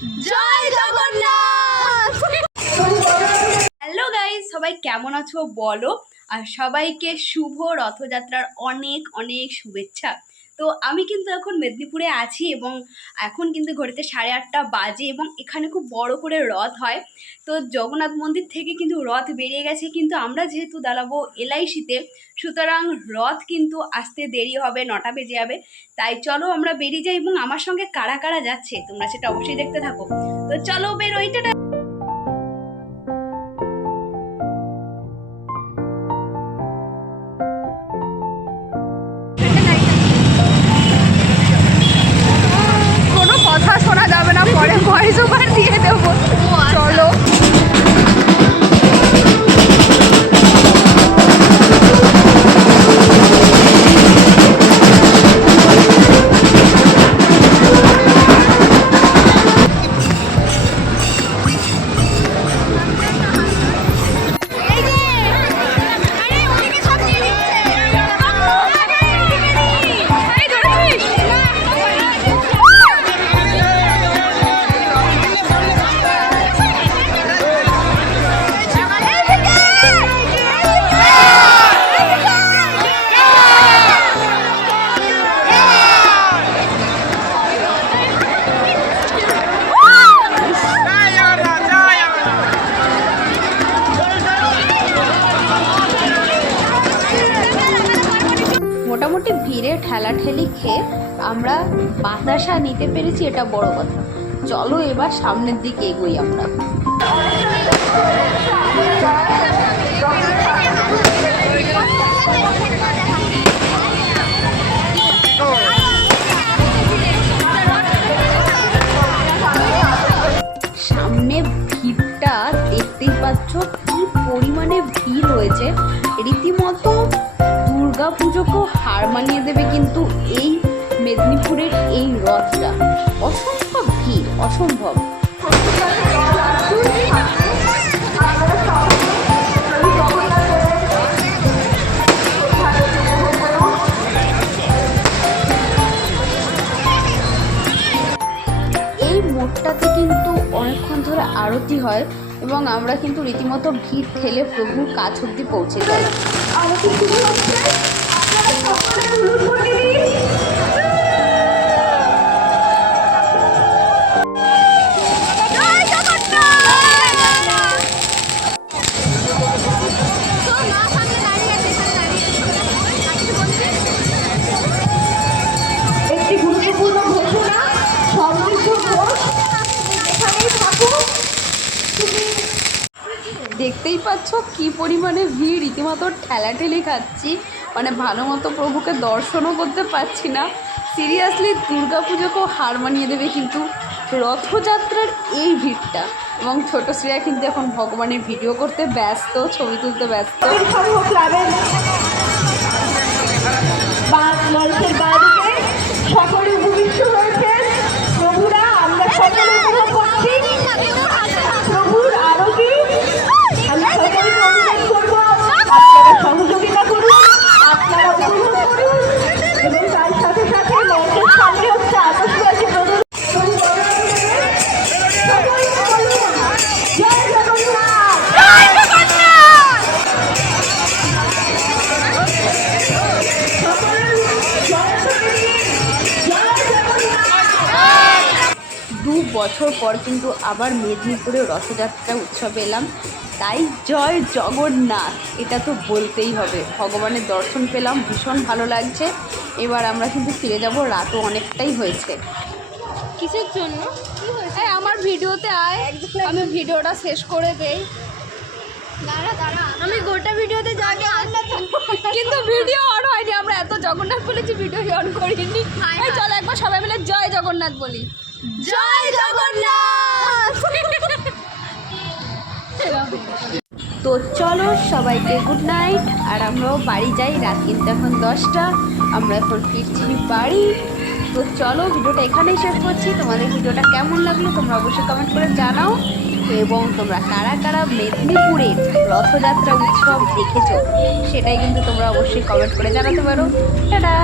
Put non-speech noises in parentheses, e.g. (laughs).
জয় Jagannath! Hello guys সবাই কেমন আছো বলো? আর সবাইকে শুভ রথযাত্রার অনেক অনেক শুভেচ্ছা। তো আমি কিন্তু এখন মেদিনীপুরে আছি এবং এখন কিন্তু ঘড়িতে সাড়ে আটটা বাজে এবং এখানে খুব বড় করে রথ হয়। তো জগন্নাথ মন্দির থেকে কিন্তু রথ বেরিয়ে গেছে, কিন্তু আমরা যেহেতু দাঁড়াবো এলআইসিতে, সুতরাং রথ কিন্তু আসতে দেরি হবে, নটা বেজে যাবে। তাই চলো আমরা বেরিয়ে যাই এবং আমার সঙ্গে কারা কারা যাচ্ছে, তোমরা সেটা অবশ্যই দেখতে থাকো। তো চলো বেরোই ঠেলাঠেলি খেয়ে আমরা বাতাসা নিতে পেরেছি, এটা বড় কথা। চলো এবার সামনের দিকে এগোই আমরা। সামনে ভিড়টা দেখতেই পাচ্ছ, কি পরিমাণে ভিড় হয়েছে পুজোকেও হার মানিয়ে দেবে কিন্তু এই মেদিনীপুরের এই রথটা। অসম্ভব ভিড়, অসম্ভব। এই মোড়টাতে কিন্তু অনেকক্ষণ ধরে আরতি হয় এবং আমরা কিন্তু রীতিমতো ভিড় ঠেলে প্রভুর কাছ অব্দি পৌঁছে যাই। একটি Thank (laughs) you. পাচ্ছ কি পরিমাণে ভিড়? রীতিমতো ঠেলাঠেলি খাচ্ছি। মানে ভালো মতো প্রভুকে দর্শনও করতে পারছি না। সিরিয়াসলি দুর্গাপুজোকেও হার মানিয়ে দেবে কিন্তু রথযাত্রার এই ভিড়টা। এবং ছোট শ্রেয়া কিন্তু এখন ভগবানের ভিডিও করতে ব্যস্ত, ছবি তুলতে ব্যস্ত। বছর পর কিন্তু আবার মেদিনীপুরে রথযাত্রা উৎসব এলাম। তাই জয় জগন্নাথ এটা তো বলতেই হবে। ভগবানের দর্শন পেলাম ভীষণ ভালো লাগছে। এবার আমরা কিন্তু ফিরে যাব রাতও অনেকটাই হয়েছে। কিসের জন্য? আমার ভিডিওতে আয় আমি ভিডিওটা শেষ করে দেই। দাঁড়া দাঁড়া। আমি গোটা ভিডিওতে যাকে কিন্তু ভিডিও অন হয়নি আমরা এত জগন্নাথ বলেছি ভিডিও অন করিনি। হায়। চলো একবার সবাই মিলে জয় জগন্নাথ বলি। জয় জগন্নাথ! তো চলো সবাইকে গুড নাইট আর আমরাও বাড়ি যাই রাত কিন্তু এখন দশটা, আমরা এখন ফিরছি বাড়ি। তো চলো ভিডিওটা এখানেই শেষ করছি। তোমাদের ভিডিওটা কেমন লাগল তোমরা অবশ্যই কমেন্ট করে জানাও। এবং তোমরা কারা কারা মেদিনীপুরের রথযাত্রা উৎসব দেখেছ, সেটাই কিন্তু তোমরা অবশ্যই কমেন্ট করে জানাতে পারো। টাটা!